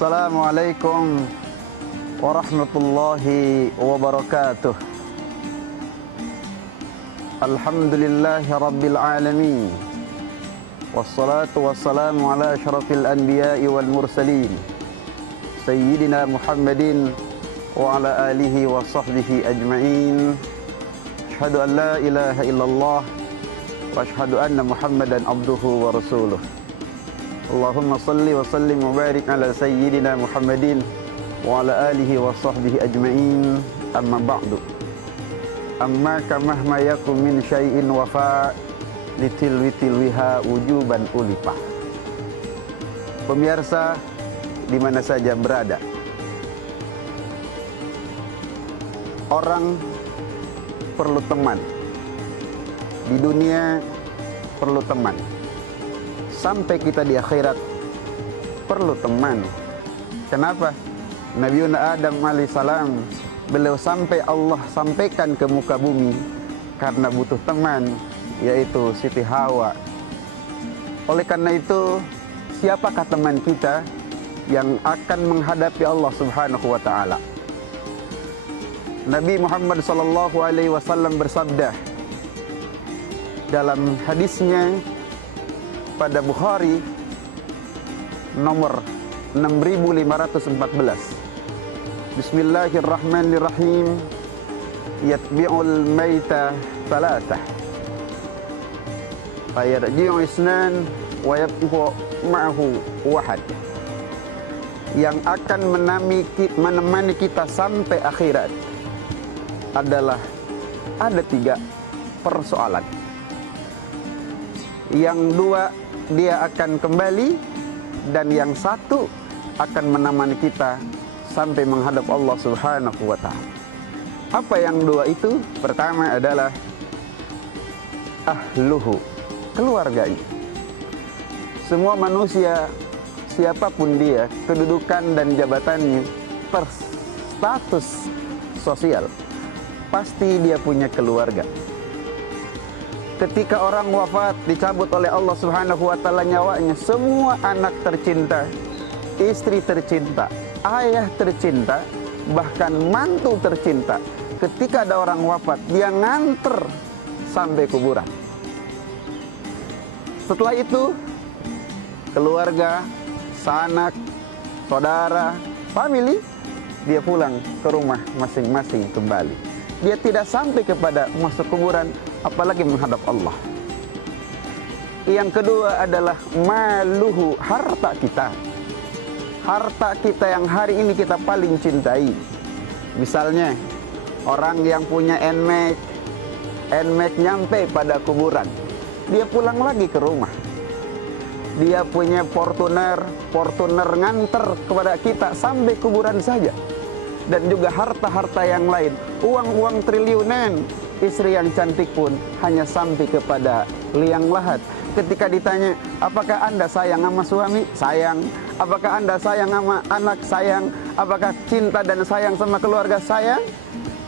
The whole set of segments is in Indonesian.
Assalamualaikum warahmatullahi wabarakatuh. Alhamdulillahi rabbil alamin. Wassalatu wassalamu ala asyrafil anbiya'i wal mursalin Sayyidina Muhammadin wa ala alihi wa sahbihi ajma'in. Asyhadu an la ilaha illallah wa asyhadu anna Muhammadan abduhu wa rasuluh. Allahumma salli wa sallim wa barik ala Sayyidina Muhammadin wa ala alihi wa sahbihi ajma'in. Amma ba'du. Amma kamahma yakum min syai'in wafa litilwiha wujuban ulipah. Pemirsa di mana saja berada, orang perlu teman. Di dunia perlu teman. Sampai kita di akhirat perlu teman. Kenapa? Nabi Adam alaihissalam, beliau sampai Allah sampaikan ke muka bumi karena butuh teman, yaitu Siti Hawa. Oleh karena itu, siapakah teman kita yang akan menghadapi Allah Subhanahu wa taala? Nabi Muhammad sallallahu alaihi wasallam bersabda dalam hadisnya pada Bukhari nomor 6514. Bismillahirrahmanirrahim. Yatbi'ul maita thalathah. Fayarji'u isnan wa yabqa ma'ahu wahad. Yang akan menemani kita sampai akhirat adalah ada 3 persoalan. Yang 2 dia akan kembali, dan yang 1 akan menemani kita sampai menghadap Allah Subhanahu wa ta'ala. Apa yang 2 itu? Pertama adalah ahluhu, keluarganya. Semua manusia, siapapun dia, kedudukan dan jabatannya, status sosial, pasti dia punya keluarga. Ketika orang wafat, dicabut oleh Allah Subhanahu wa ta'ala nyawanya, semua anak tercinta, istri tercinta, ayah tercinta, bahkan mantu tercinta, ketika ada orang wafat, dia nganter sampai kuburan. Setelah itu, keluarga, sanak, saudara, family, dia pulang ke rumah masing-masing kembali. Dia tidak sampai kepada masuk kuburan, apalagi menghadap Allah. Yang kedua adalah maluhu, harta kita. Harta kita yang hari ini kita paling cintai. Misalnya, orang yang punya NMAX nyampe pada kuburan, dia pulang lagi ke rumah. Dia punya Fortuner nganter kepada kita sampai kuburan saja. Dan juga harta-harta yang lain, uang-uang triliunan, istri yang cantik pun hanya sampai kepada liang lahat. Ketika ditanya, apakah Anda sayang sama suami? Sayang. Apakah Anda sayang sama anak? Sayang. Apakah cinta dan sayang sama keluarga? Sayang.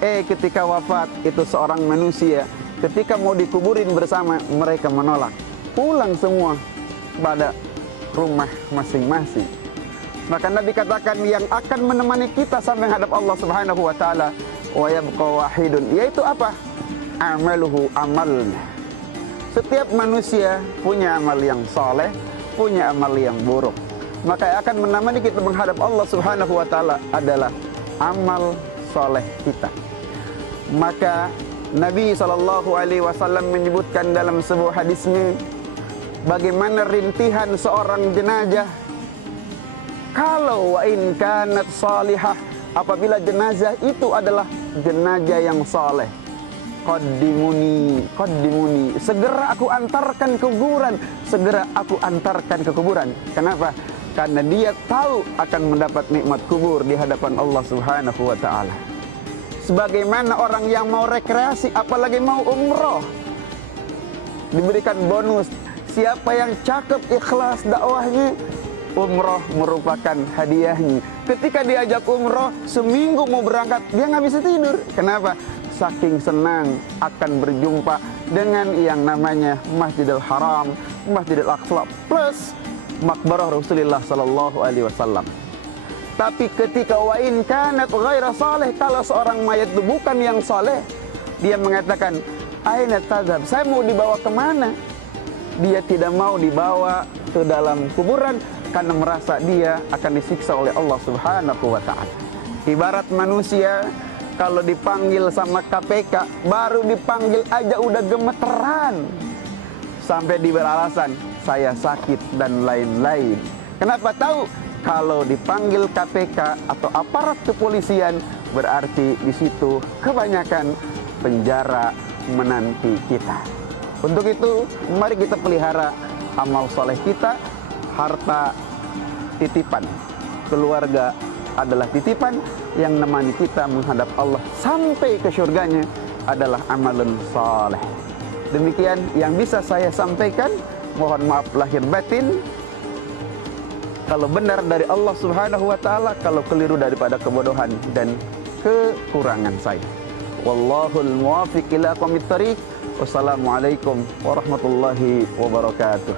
Ketika wafat, itu seorang manusia, ketika mau dikuburin bersama, mereka menolak. Pulang semua pada rumah masing-masing. Maka Nabi katakan yang akan menemani kita sampai menghadap Allah Subhanahu wa taala, wa yabqa wahidun, yaitu apa? Amaluhu, amalnya. Setiap manusia punya amal yang soleh, punya amal yang buruk. Maka yang akan menemani kita menghadap Allah Subhanahu wa taala adalah amal soleh kita. Maka Nabi SAW menyebutkan dalam sebuah hadisnya, bagaimana rintihan seorang jenazah kalau wa in kanat salihah, apabila jenazah itu adalah jenazah yang saleh. Qaddimuni, segera aku antarkan ke kuburan, segera aku antarkan ke kuburan. Kenapa? Karena dia tahu akan mendapat nikmat kubur di hadapan Allah Subhanahu wa taala. Sebagaimana orang yang mau rekreasi, apalagi mau umroh, diberikan bonus. Siapa yang cakep ikhlas dakwahnya, umroh merupakan hadiahnya. Ketika diajak umroh, seminggu mau berangkat, dia nggak bisa tidur. Kenapa? Saking senang akan berjumpa dengan yang namanya Masjidil Haram, Masjidil Aqsa, plus makbarah Rasulullah Sallallahu Alaihi Wasallam. Tapi ketika wa in kanat ghaira saleh, kalau seorang mayat itu bukan yang saleh, dia mengatakan, aina tadhab, saya mau dibawa kemana? Dia tidak mau dibawa ke dalam kuburan karena merasa dia akan disiksa oleh Allah Subhanahu wa ta'ala. Ibarat manusia kalau dipanggil sama KPK, baru dipanggil aja udah gemeteran sampai beralasan saya sakit dan lain-lain. Kenapa tahu? Kalau dipanggil KPK atau aparat kepolisian, berarti di situ kebanyakan penjara menanti kita. Untuk itu, mari kita pelihara amal soleh kita. Harta titipan, keluarga adalah titipan, yang menemani kita menghadap Allah sampai ke surganya adalah amalun soleh. Demikian yang bisa saya sampaikan. Mohon maaf lahir batin. Kalau benar dari Allah Subhanahu wa ta'ala, kalau keliru daripada kebodohan dan kekurangan saya. Wallahul muwafiq ila aqwamit thariq. Wassalamualaikum warahmatullahi wabarakatuh.